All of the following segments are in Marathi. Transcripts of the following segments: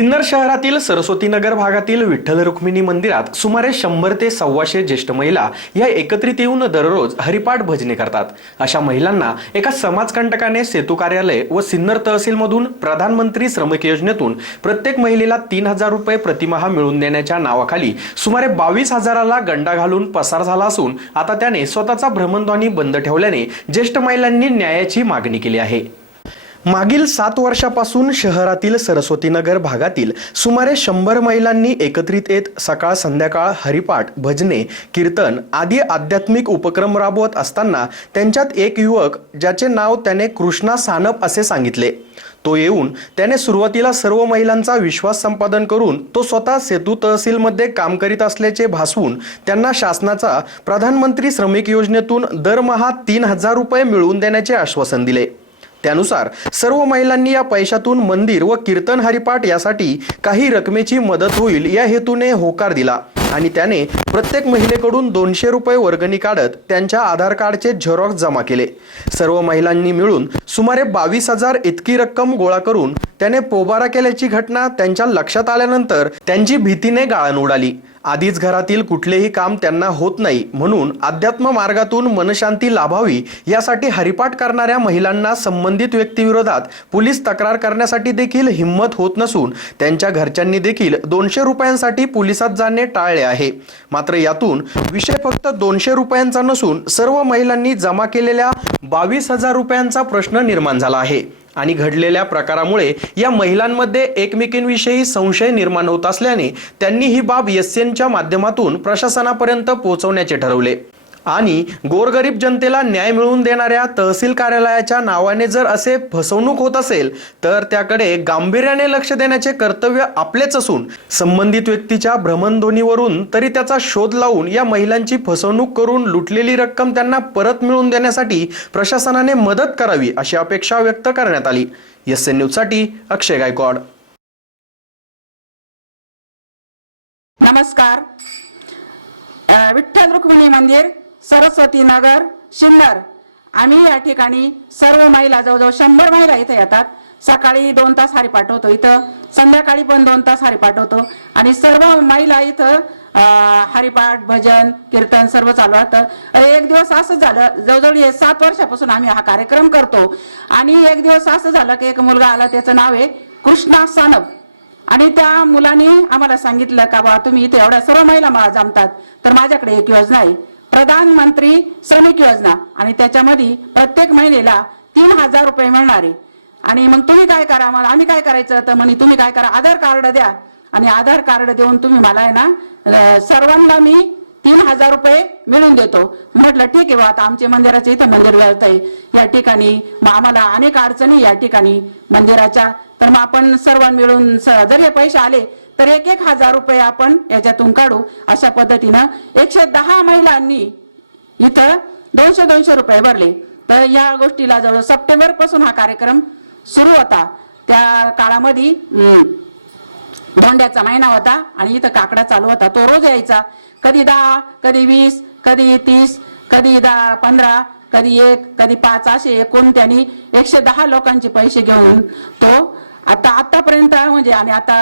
सिन्नर शहरातील सरस्वती नगर भागातील विठ्ठल रुक्मिणी मंदिरात सुमारे शंभर ते सव्वाशे ज्येष्ठ महिला या एकत्रित येऊन दररोज हरिपाठ भजने करतात. अशा महिलांना एका समाजकंटकाने सेतू कार्यालय व सिन्नर तहसीलमधून प्रधानमंत्री श्रमिक योजनेतून प्रत्येक महिलेला तीन हजार रुपये प्रतिमाहा मिळवून देण्याच्या नावाखाली सुमारे बावीस हजाराला गंडा घालून पसार झाला असून आता त्याने स्वतःचा भ्रमणध्वनी बंद ठेवल्याने ज्येष्ठ महिलांनी न्यायाची मागणी केली आहे. मागील सात वर्षापासून शहरातील सरस्वतीनगर भागातील सुमारे शंभर महिलांनी एकत्रित येत सकाळ संध्याकाळ हरिपाठ भजने कीर्तन आदी आध्यात्मिक उपक्रम राबवत असताना त्यांच्यात एक युवक ज्याचे नाव त्याने कृष्णा सानप असे सांगितले. तो येऊन त्याने सुरुवातीला सर्व महिलांचा विश्वास संपादन करून तो स्वतः सेतू तहसीलमध्ये काम करीत असल्याचे भासवून त्यांना शासनाचा प्रधानमंत्री श्रमिक योजनेतून दरमहा तीन हजार रुपये मिळवून देण्याचे आश्वासन दिले. त्यानुसार सर्व महिलांनी या पैशातून मंदिर व कीर्तन हरिपाठ यासाठी काही रकमेची मदत होईल या हेतूने होकार दिला. आणि त्याने प्रत्येक महिलेकडून दोनशे रुपये वर्गणी काढत त्यांच्या आधार कार्डचे झेरॉक्स जमा केले. सर्व महिलांनी मिळून सुमारे बावीस हजार इतकी रक्कम गोळा करून त्याने पोबारा केल्याची घटना त्यांच्या लक्षात आल्यानंतर त्यांची भीतीने गाळण उडाली. आधीच घरातील कुठलेही काम त्यांना होत नाही. म्हणून अध्यात्म मार्गातून मनशांती लाभावी यासाठी हरिपाठ करणाऱ्या महिलांना संबंधित व्यक्तीविरोधात पोलीस तक्रार करण्यासाठी देखील हिंमत होत नसून त्यांच्या घरच्यांनी देखील दोनशे रुपयांसाठी पोलिसात जाणे टाळले आहे. मात्र यातून विषय फक्त दोनशे रुपयांचा नसून सर्व महिलांनी जमा केलेल्या बावीस हजार रुपयांचा प्रश्न निर्माण झाला आहे आणि घडलेल्या प्रकारामुळे या महिलांमध्ये एकमेकींविषयी संशय निर्माण होत असल्याने त्यांनी ही बाब एसएनच्या माध्यमातून प्रशासनापर्यंत पोहोचवण्याचे ठरवले. आणि गोरगरीब जनतेला न्याय मिळवून देणाऱ्या तहसील कार्यालयाच्या नावाने जर असे फसवणूक होत असेल तर त्याकडे गांभीर्याने लक्ष देण्याचे कर्तव्य आपलेच असून संबंधित व्यक्तीच्या भ्रमणध्वनीवरून तरी त्याचा शोध लावून या महिलांची फसवणूक करून लुटलेली रक्कम त्यांना परत मिळवून देण्यासाठी प्रशासनाने मदत करावी अशी अपेक्षा व्यक्त करण्यात आली. एस एन न्यूजसाठी अक्षय गायकवाड. नमस्कार. विठ्ठल रुक्मिणी मंदिर सरस्वती नगर शिन्नर. आम्ही या ठिकाणी सर्व महिला जवळजवळ शंभर महिला इथे येतात. सकाळी दोन तास हारी पाठवतो इथं संध्याकाळी पण दोन तास हारी पाठवतो आणि सर्व महिला इथं हरिपाठ भजन कीर्तन सर्व चालू राहतं. एक दिवस असं झालं जवळजवळ हे सात वर्षापासून आम्ही हा कार्यक्रम करतो. आणि एक दिवस असं झालं की एक मुलगा आला त्याचं नाव आहे कृष्णा सानप. आणि त्या मुलांनी आम्हाला सांगितलं का बा तुम्ही इथे एवढ्या सर्व महिला मला जमतात तर माझ्याकडे एक योजना आहे. प्रधानमंत्री श्रमिक योजना. आणि त्याच्यामध्ये प्रत्येक महिलेला तीन हजार रुपये मिळणार आहे. आणि मग तुम्ही काय करा? मग आम्ही काय करायचं? तर म्हणे तुम्ही काय करा? आधार कार्ड द्या. आणि आधार कार्ड देऊन तुम्ही मला आहे ना सर्वांना मी तीन हजार रुपये मिळून देतो. म्हटलं ठीक आहे बा आता आमचे मंदिराचं इथं मंदिर गळतंय. या ठिकाणी मग आम्हाला अनेक अडचणी या ठिकाणी मंदिराच्या. तर मग आपण सर्व मिळून स- जर हे पैसे आले तर एक एक हजार रुपये आपण याच्यातून काढू अशा पद्धतीनं एकशे दहा महिलांनी इथं दोनशे दोनशे रुपये भरले. तर या गोष्टीला जवळ सप्टेंबरपासून हा कार्यक्रम सुरू होता. त्या काळामध्ये धोंड्याचा महिना होता आणि इथं काकडा चालू होता. तो रोज यायचा. कधी दहा कधी वीस कधी तीस कधी दहा पंधरा कधी एक कधी पाच असे एकूण त्यांनी एकशे दहा लोकांचे पैसे घेऊन तो आता आतापर्यंत म्हणजे आणि आता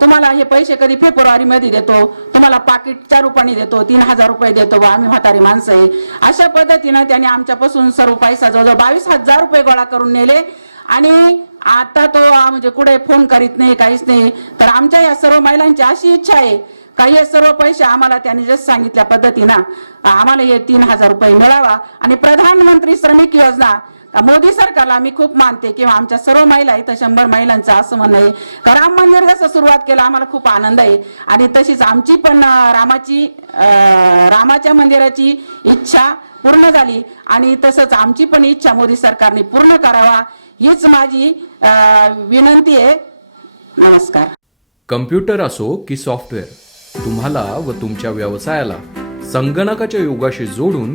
तुम्हाला हे पैसे कधी फेब्रुवारीमध्ये देतो तुम्हाला पाकिटच्या रूपाने देतो तीन हजार रुपये देतो बा आम्ही म्हातारी माणसं आहे. अशा पद्धतीनं त्याने आमच्यापासून सर्व पैसा जवळजवळ बावीस हजार रुपये गोळा करून नेले. आणि आता तो म्हणजे कुठे फोन करीत नाही काहीच नाही. तर आमच्या या सर्व महिलांची अशी इच्छा आहे का हे सर्व पैसे आम्हाला त्यांनी जसं सांगितल्या पद्धतीनं आम्हाला हे तीन हजार रुपये मिळावा. आणि प्रधानमंत्री श्रमिक योजना मोदी सरकारला मी खूप मानते किंवा आमच्या सर्व महिला इथं शंभर महिलांचं असं म्हणणं आहे. का राम मंदिर जसं सुरुवात केलं आम्हाला खूप आनंद आहे. आणि तशीच आमची पण रामाची रामाच्या मंदिराची इच्छा पूर्ण झाली. आणि तसंच आमची पण इच्छा मोदी सरकारने पूर्ण करावा. हीच माझी विनंती आहे. नमस्कार. कम्प्युटर असो की सॉफ्टवेअर तुम्हाला व तुमच्या व्यवसायाला संगणकाच्या योगाशी जोडून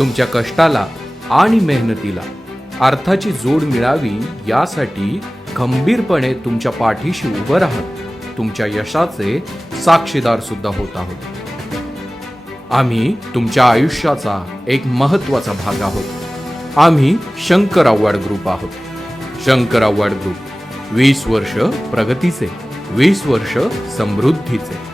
तुमच्या कष्टाला आणि मेहनतीला अर्थाची जोड मिळावी यासाठी खंबीरपणे तुमच्या पाठीशी उभं राहत तुमच्या यशाचे साक्षीदार सुद्धा होत आहोत. आम्ही तुमच्या आयुष्याचा एक महत्त्वाचा भाग आहोत. आम्ही शंकर आव्हाड ग्रुप आहोत. शंकर आव्हाड ग्रुप वीस वर्ष प्रगतीचे वीस वर्ष समृद्धीचे.